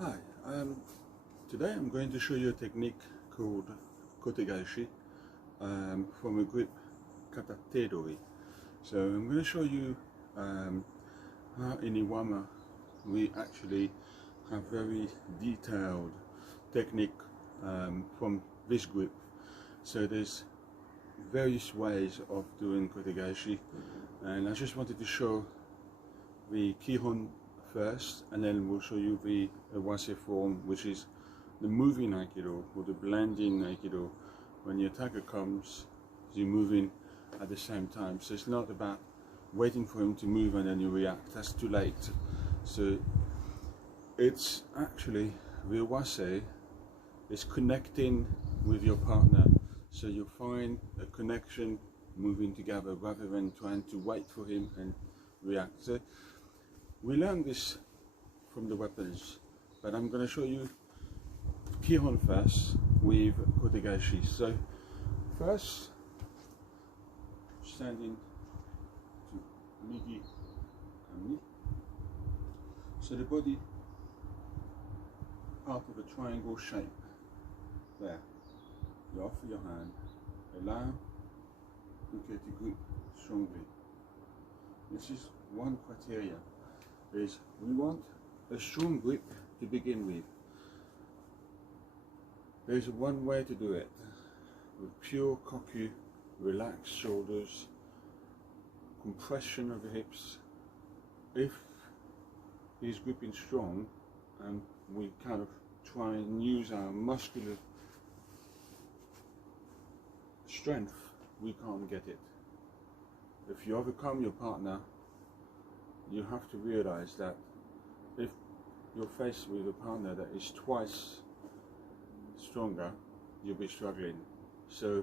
Hi, today I'm going to show you a technique called Kote Gaeshi from a grip Katate Dori. So I'm going to show you how in Iwama we actually have very detailed technique from this grip. So there's various ways of doing Kote Gaeshi, and I just wanted to show the Kihon first, and then we'll show you the Awase form, which is the moving Aikido or the blending Aikido. When the attacker comes, you're moving at the same time. So it's not about waiting for him to move and then you react. That's too late. So it's actually the Awase is connecting with your partner. So you find a connection moving together rather than trying to wait for him and react. So we learned this from the weapons, but I'm going to show you Kihon first with Kote Gaeshi. So first, standing to migi hanmi. So the body part of a triangle shape. There. You offer your hand. Allow Uke to grip strongly. This is one criteria. Is we want a strong grip to begin with. There's one way to do it, with pure Kokyu, relaxed shoulders, compression of the hips. If he's gripping strong and we kind of try and use our muscular strength, we can't get it. If you overcome your partner, you have to realize that if you're faced with a partner that is twice stronger, you'll be struggling. So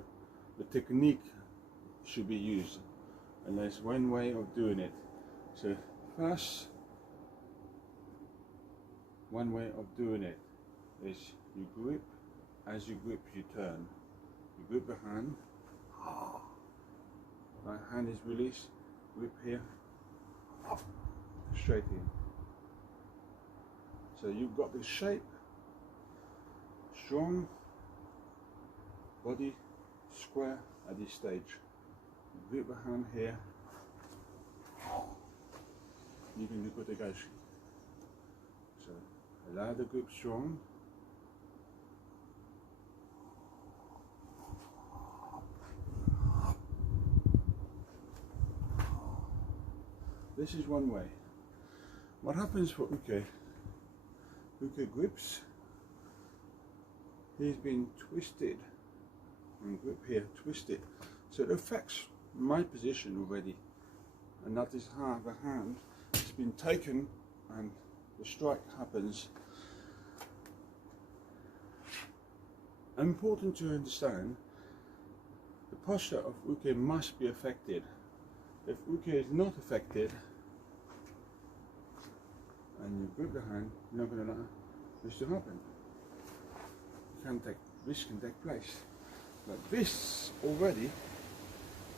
the technique should be used, and there's one way of doing it. So first, one way of doing it is you grip. As you grip, you turn. You grip the hand. Right hand is released. Grip here. Straight in. So you've got the shape, strong, body square at this stage. Grip the hand here. You can do Kote Gaeshi. So allow the grip strong. This is one way. What happens for Uke? Uke grips. He's been twisted, and grip here, twisted. So it affects my position already, and that is how the hand has been taken and the strike happens. Important to understand, the posture of Uke must be affected. If Uke is not affected, and you grip the hand, you're not going to allow this to happen. This can take place. But this already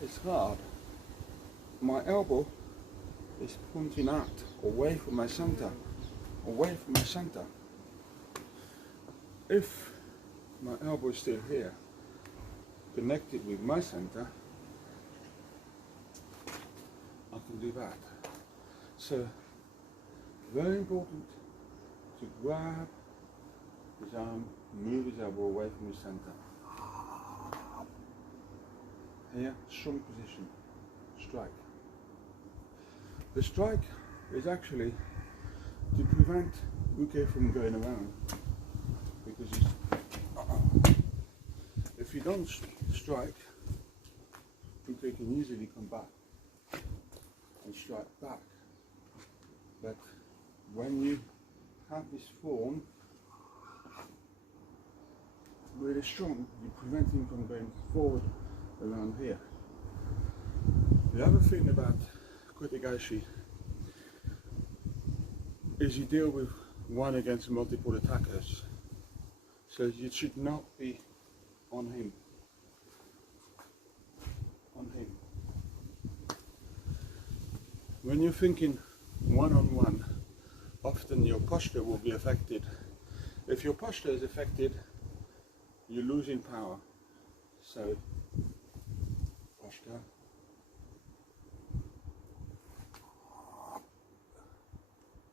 is hard. My elbow is pointing out, away from my center, away from my center. If my elbow is still here, connected with my center, I can do that. So, very important to grab his arm, move his elbow away from his center. Here, strong position, strike. The strike is actually to prevent Uke from going around, because if you don't strike, Uke can easily come back and strike back. But when you have this form really strong, you prevent him from going forward around here. The other thing about Kote Gaeshi is you deal with one against multiple attackers. So you should not be on him. On him. When you're thinking one-on-one, often your posture will be affected if your posture is affected, you're losing power. So, posture.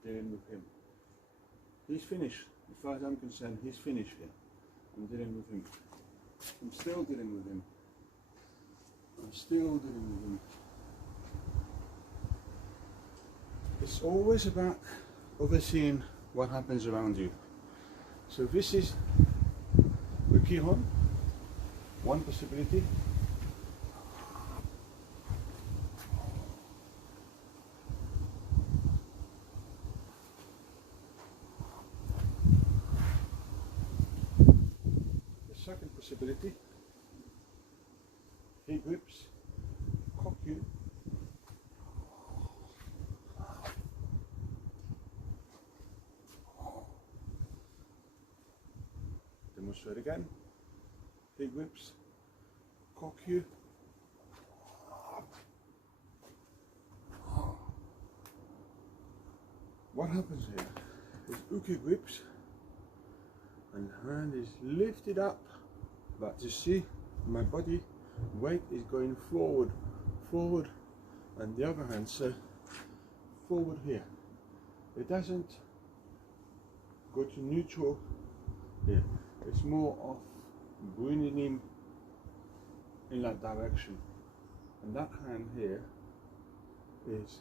Dealing with him. He's finished. As far as I'm concerned, he's finished here. I'm dealing with him. I'm still dealing with him. I'm still dealing with him. It's always about overseeing what happens around you. So this is the Kihon, one possibility. The second possibility, he grips, Kokyu. Demonstrate again. He grips, Kokyu. What happens here is Uke grips and hand is lifted up, but you see my body weight is going forward, forward, and the other hand, so forward here. It doesn't go to neutral here. It's more of bringing him in that direction, and that hand here is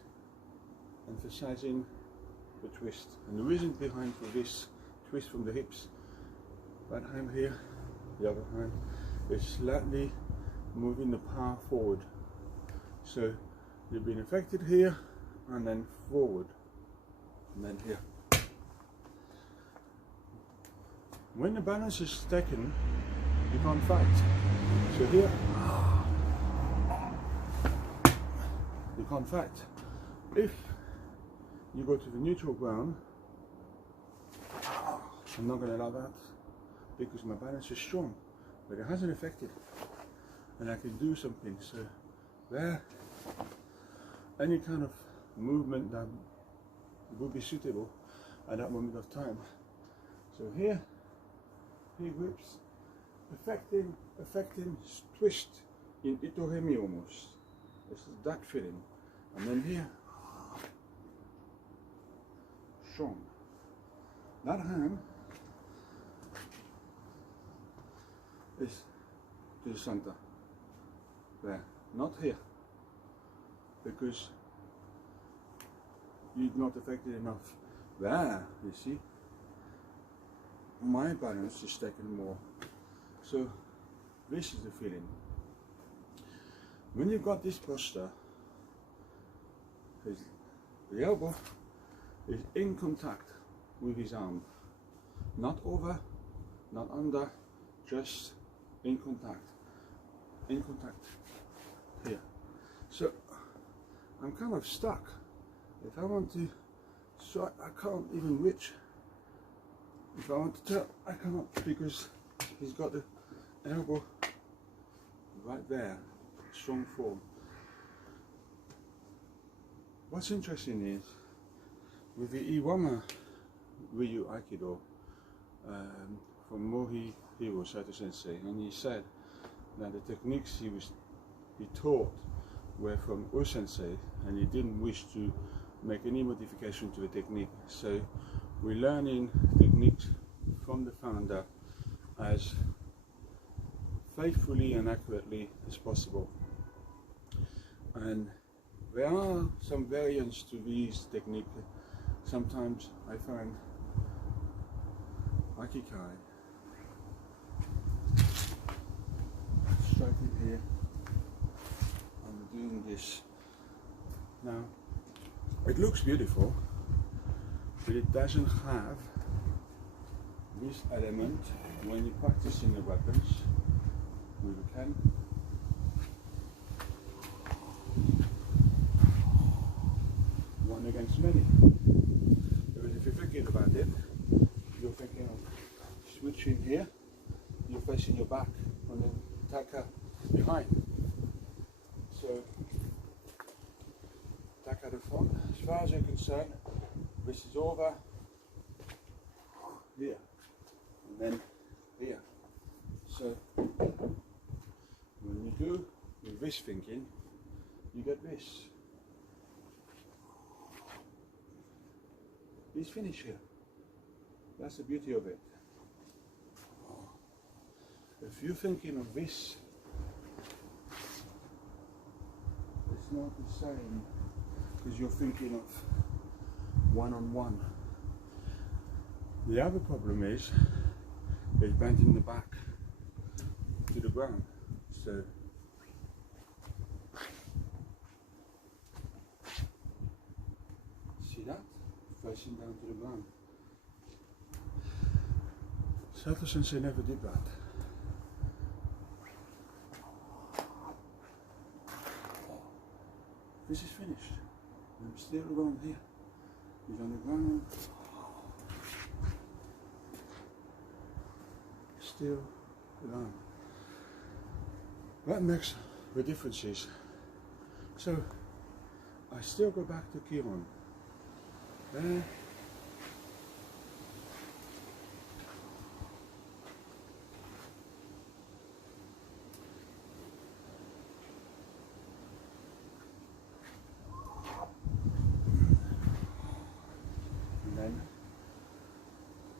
emphasizing the twist. And the reason behind for this twist from the hips, that hand here, the other hand, is slightly moving the power forward. So you've been affected here, and then forward, and then here. When the balance is taken, you can't fight. So here, you can't fight. If you go to the neutral ground, I'm not going to allow that because my balance is strong, but it hasn't affected, and I can do something. So there, any kind of movement that would be suitable at that moment of time. So here, he grips, affecting, twist in itohemi almost. This is that feeling. And then here, strong. That hand is to the center. There, not here. Because you're not affected enough. There, you see. My balance is taken more. So this is the feeling. When you've got this posture, the elbow is in contact with his arm. Not over, not under, just in contact. In contact here. So I'm kind of stuck. If I want to strike, I can't even reach. If I want to tell, I cannot, because he's got the elbow right there, strong form. What's interesting is, with the Iwama Ryu Aikido from Mohi Hiro Sato Sensei, and he said that the techniques he taught were from O Sensei, and he didn't wish to make any modification to the technique. So we're learning techniques from the founder as faithfully and accurately as possible. And there are some variants to these techniques. Sometimes I find Akikai, striking here, I'm doing this. Now, it looks beautiful, but it doesn't have this element when you practice in the weapons with a ken. One against many. Because if you're thinking about it, you're thinking of switching here, you're facing your back on the attacker behind. So, attack at the front. As far as you're concerned, this is over here. then here. So when you do with this thinking, you get this. This finish here. That's the beauty of it. If you're thinking of this, it's not the same because you're thinking of one-on-one. The other problem is bending the back to the ground. So see that? Facing down to the ground. Sato Sensei never did that. This is finished. I'm still around here. He's on the ground. Still around. That makes the differences. So I still go back to Kihon. There.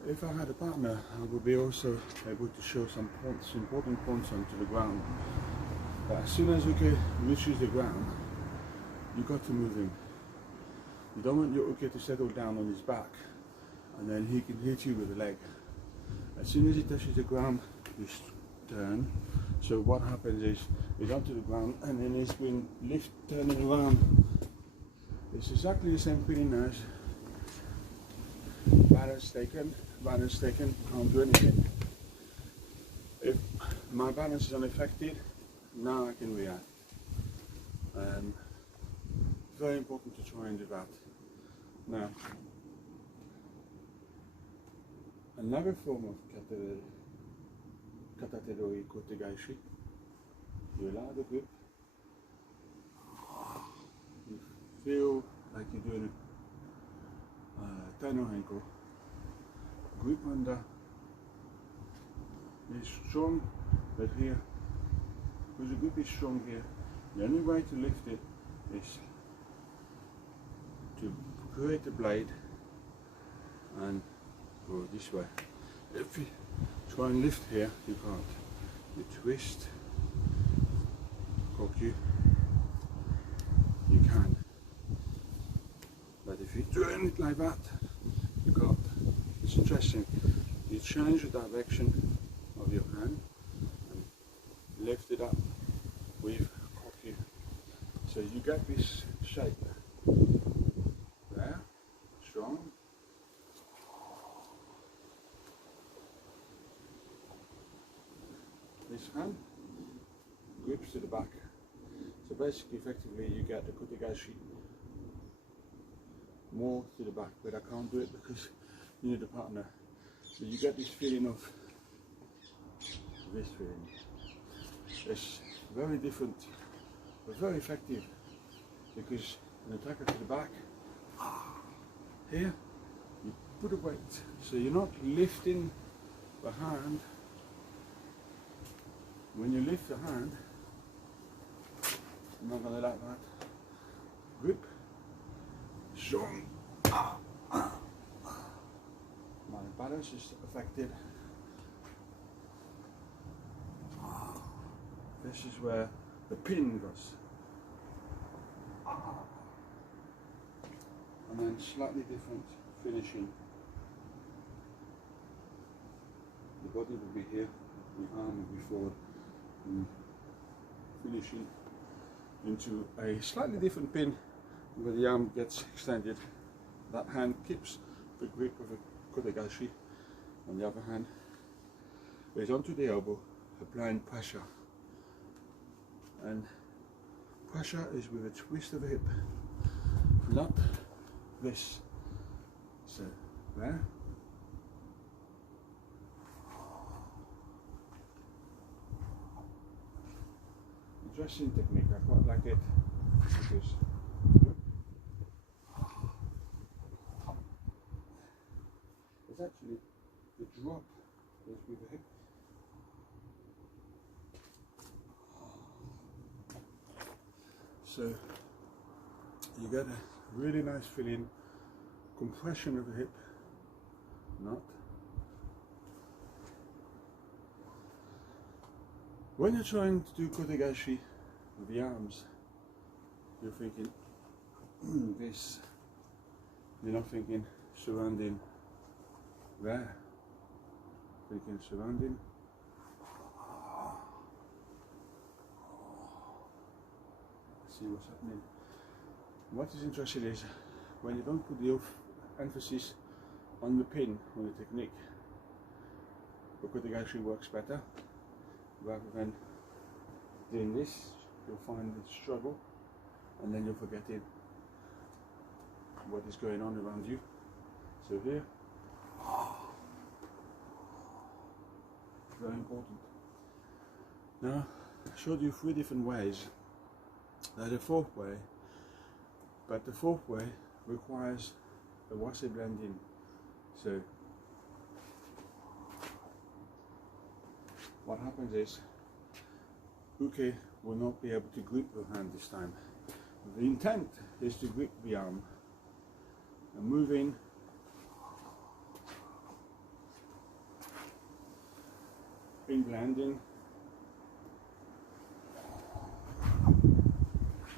If I had a partner, I would be also able to show some points, important points onto the ground. But as soon as Uke reaches the ground, you got to move him. You don't want your Uke to settle down on his back and then he can hit you with the leg. As soon as he touches the ground, you turn. So what happens is he's onto the ground and then he's been turning around. It's exactly the same feeling as balance taken, can't do anything. If my balance is unaffected, now I can react. Very important to try and do that. Now, another form of Katate Dori Kote Gaeshi, you allow the grip, you feel like you're doing a Tano ankle. Grip under is strong, but here, because the grip is strong here, the only way to lift it is to create a blade and go this way. If you try and lift here, you can't. You twist, Kokyu, you can. But if you turn it like that, you can't. It's interesting. You change the direction of your hand and lift it up with Kokyu. So you get this shape. There, strong. This hand grips to the back. So basically, effectively, you get the Kote Gashi more to the back, but I can't do it because you need a partner. So you get this feeling of this feeling. It's very different, but very effective because an attacker to the back, here you put a weight. So you're not lifting the hand. When you lift the hand, I'm not going to let that. Grip, strong. My balance is affected. This is where the pin goes. And then slightly different finishing. The body will be here, the arm will be forward, and finishing into a slightly different pin where the arm gets extended. That hand keeps the grip of a Kote Gashi. On the other hand, is onto the elbow, applying pressure. And pressure is with a twist of the hip, not this. So there. Interesting technique, I quite like it because it's actually the drop Let's move the hip. So you get a really nice feeling, compression of the hip, not. When you're trying to do Kote Gashi with the arms, you're thinking this, you're not thinking surrounding there, thinking surrounding. See what's happening. What is interesting is when you don't put the emphasis on the pin, on the technique, the Kote Gashi works better. Rather than doing this, you'll find the struggle, and then you're forgetting what is going on around you. So here, very important. Now, I showed you 3 different ways. There's a 4th way, but the 4th way requires a Awase blending. So what happens is Uke will not be able to grip the hand this time. The intent is to grip the arm and move in blending.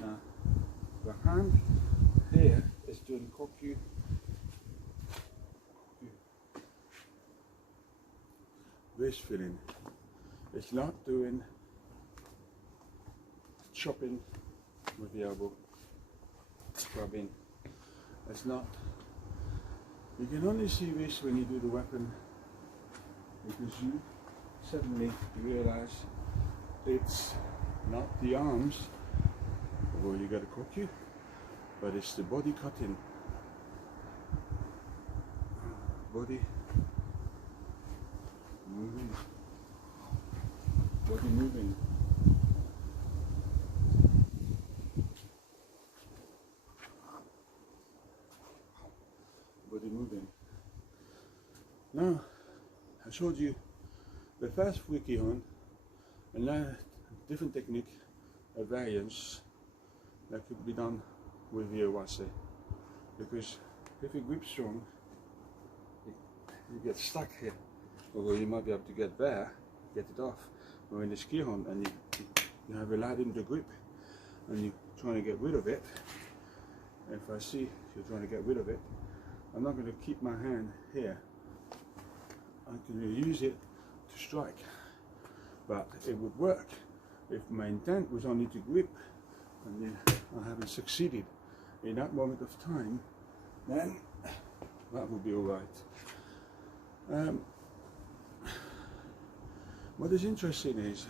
Now the hand here is doing Kokyu. This feeling. It's not doing chopping with the elbow, rubbing. It's not. You can only see this when you do the weapon, because you suddenly realize it's not the arms, although you got a Kokyu, but it's the body cutting. Body moving. Body moving. Body moving. Now, I showed you the first 3 Kihon, and now different technique, a variance that could be done with the Awase. Because if you grip strong, you get stuck here. Although you might be able to get there, get it off. Or in this Kihon, and you have allowed him to grip, and you're trying to get rid of it. If I see you're trying to get rid of it, I'm not going to keep my hand here. I'm going to use it to strike. But it would work if my intent was only to grip, and then I haven't succeeded in that moment of time. Then that would be all right. What is interesting is,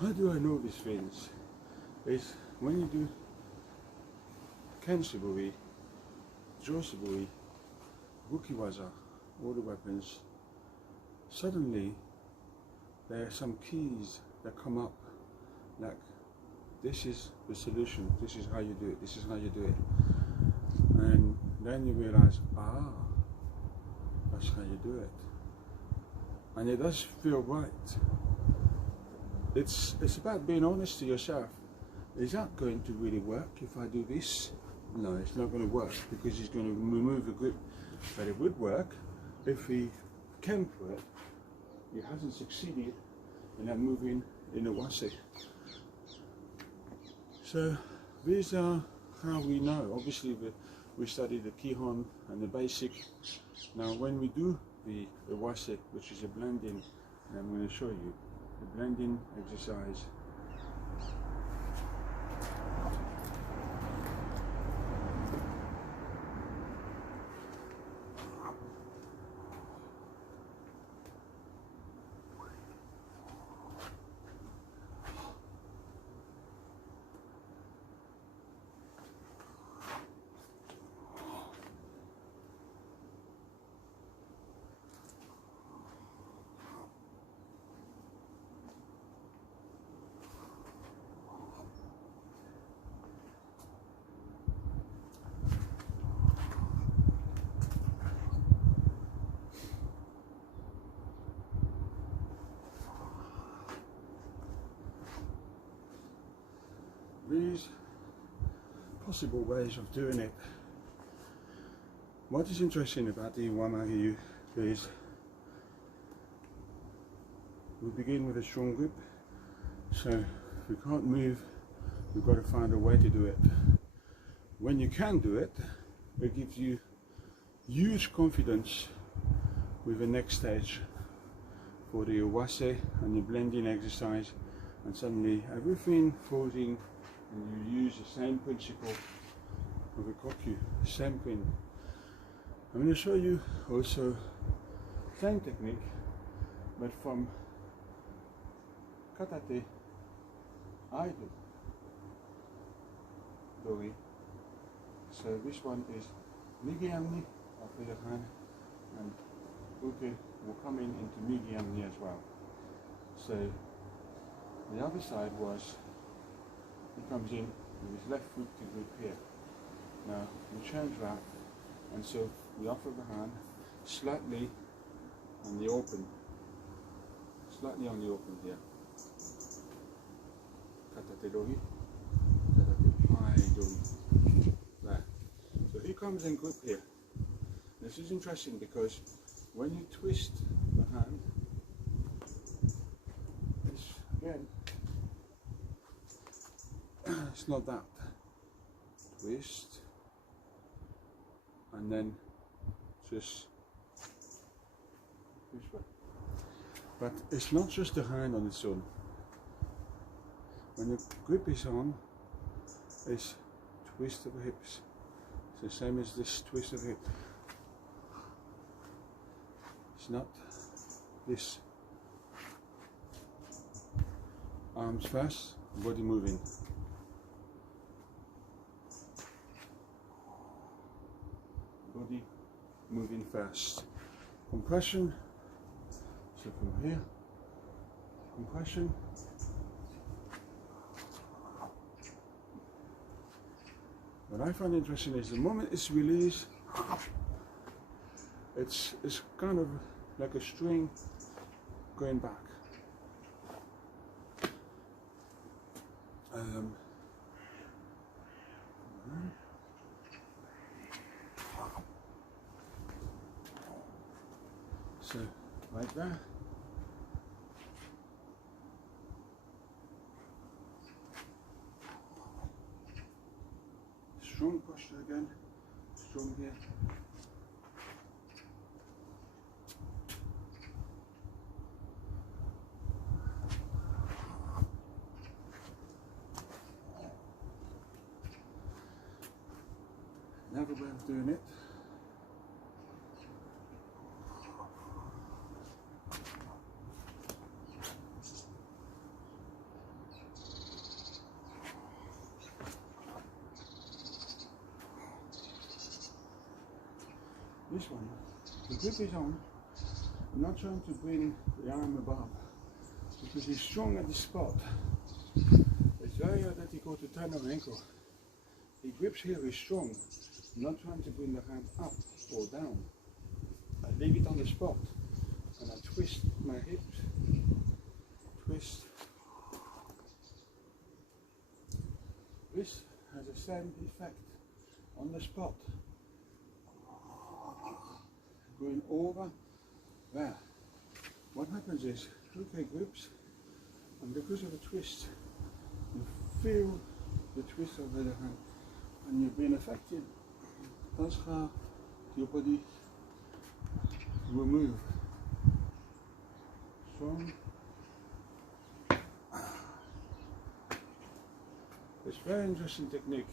how do I know these things? Is when you do Kensiburi, Josiburi, Wukiwaza, all the weapons, suddenly there are some keys that come up, like this is the solution, this is how you do it, this is how you do it. And then you realize, that's how you do it. And it does feel right. It's about being honest to yourself. Is that going to really work if I do this? No, it's not going to work, because he's going to remove the grip. But it would work if he came for it. He hasn't succeeded in that moving in Awase. So these are how we know. Obviously we studied the Kihon and the basic. Now when we do the Awase, which is a blending, and I'm going to show you the blending exercise. possible ways of doing it. What is interesting about the Iwama Ryu is we begin with a strong grip, so if we can't move, we've got to find a way to do it. When you can do it, it gives you huge confidence with the next stage for the Awase and the blending exercise, and suddenly everything falls in and you use the same principle of a Kokyu, same thing. I'm going to show you also same technique but from Katate Dori. So this one is Migi hanmi after your hand, and Uke will come into Migi hanmi as well. So the other side was he comes in with his left foot to grip here. Now we change that, and so we offer the hand slightly on the open, here. Katate Dori, Katate Dori. There. So he comes and grip here. This is interesting because when you twist the hand, it's again, it's not that. Twist, and then just this way. But it's not just the hand on its own. When the grip is on, it's twist of the hips. It's the same as this twist of the hip. It's not this. Arms fast, body moving. Body moving fast. Compression. So from here, compression. What I find interesting is the moment it's released, it's kind of like a string going back. So like that. Strong posture again, strong here. Another way of doing it. This one, the grip is on. I'm not trying to bring the arm above because he's strong at the spot. It's very hard that he goes to turn our ankle. He grips here, he's strong. I'm not trying to bring the hand up or down. I leave it on the spot and I twist my hips, twist. This has the same effect on the spot. Going over there. What happens is, Uke grips, and because of the twist, you feel the twist of the hand, and you've been affected. That's how your body will move. Strong. It's a very interesting technique.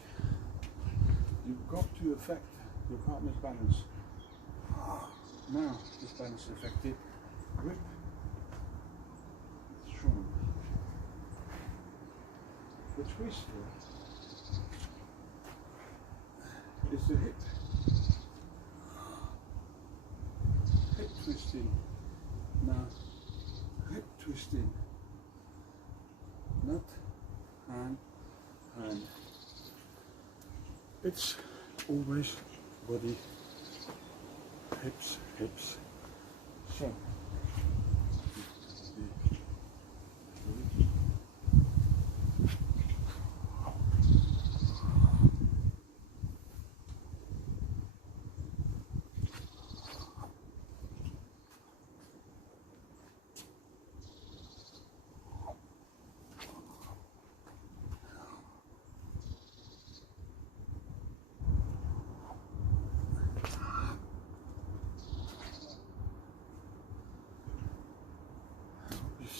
You've got to affect your partner's balance. Now this balance is affected. Grip. Strong. The twist here is the hip. Hip twisting. Now hip twisting. Not hand, hand. It's always body, hips, hips. So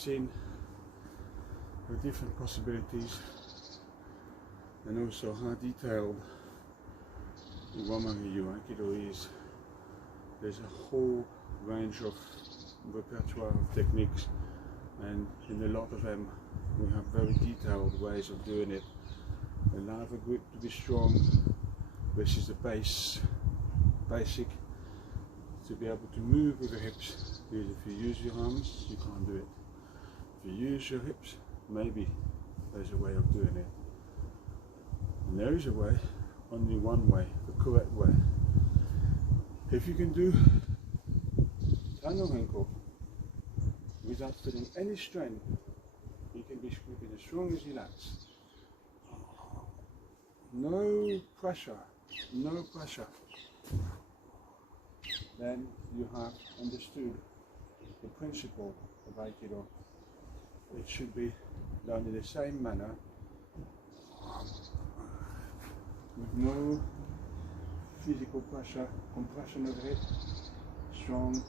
seen the different possibilities and also how detailed Iwama Ryu Aikido is. There's a whole range of repertoire of techniques, and in a lot of them we have very detailed ways of doing it. Allow the grip to be strong. This is the basic to be able to move with the hips, because if you use your arms you can't do it. If you use your hips, maybe there's a way of doing it. And there is a way, only one way, the correct way. If you can do Tano Renko without feeling any strain, you can be sweeping as strong as you like. No pressure, no pressure. Then you have understood the principle of Aikido. It should be done in the same manner, with no physical pressure, compression of it, strong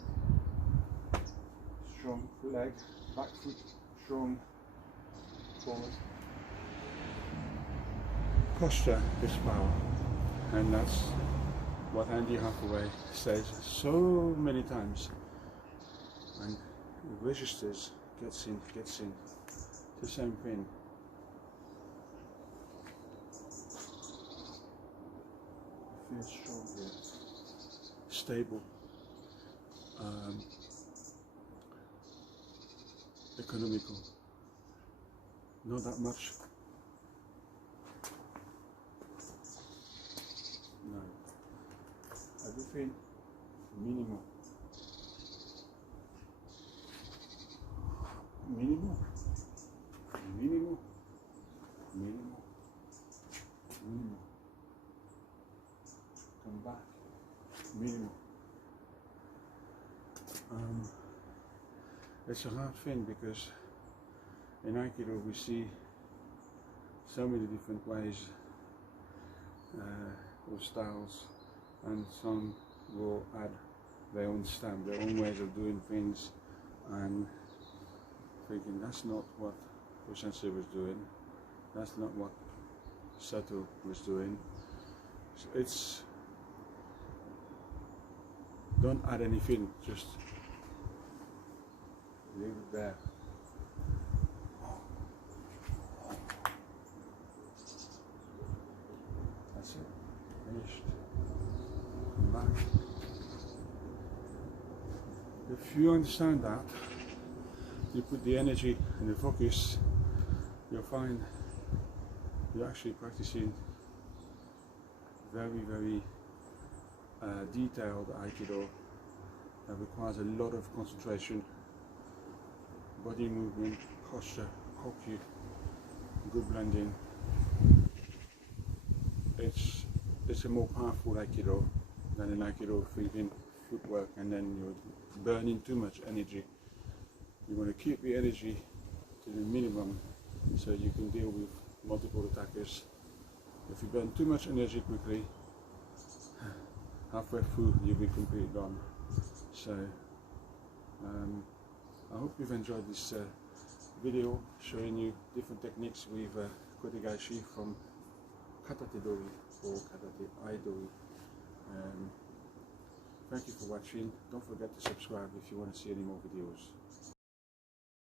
leg, back foot, strong forward. Posture is power, and that's what Andy Hathaway says so many times, and it registers, gets in, it's the same thing. Feel strong here, stable, economical, not that much. No, everything minimal, minimal, minimal, minimal, minimal. Come back, minimal. It's a hard thing because in Aikido we see so many different ways or styles, and some will add their own stamp, their own ways of doing things, and thinking that's not what Sensei was doing, that's not what Sato was doing. So it's, don't add anything, just leave it there. That's it, finished. Come back. If you understand that, you put the energy and the focus, you'll find you're actually practicing very detailed Aikido that requires a lot of concentration, body movement, posture, Kokyu, good blending. It's a more powerful Aikido than an Aikido thinking footwork and then you're burning too much energy. You want to keep the energy to the minimum so you can deal with multiple attackers. If you burn too much energy quickly, halfway through you'll be completely gone. So I hope you've enjoyed this video showing you different techniques with Kote Gaeshi from Katate Dori or Katate Dori. Thank you for watching. Don't forget to subscribe if you want to see any more videos.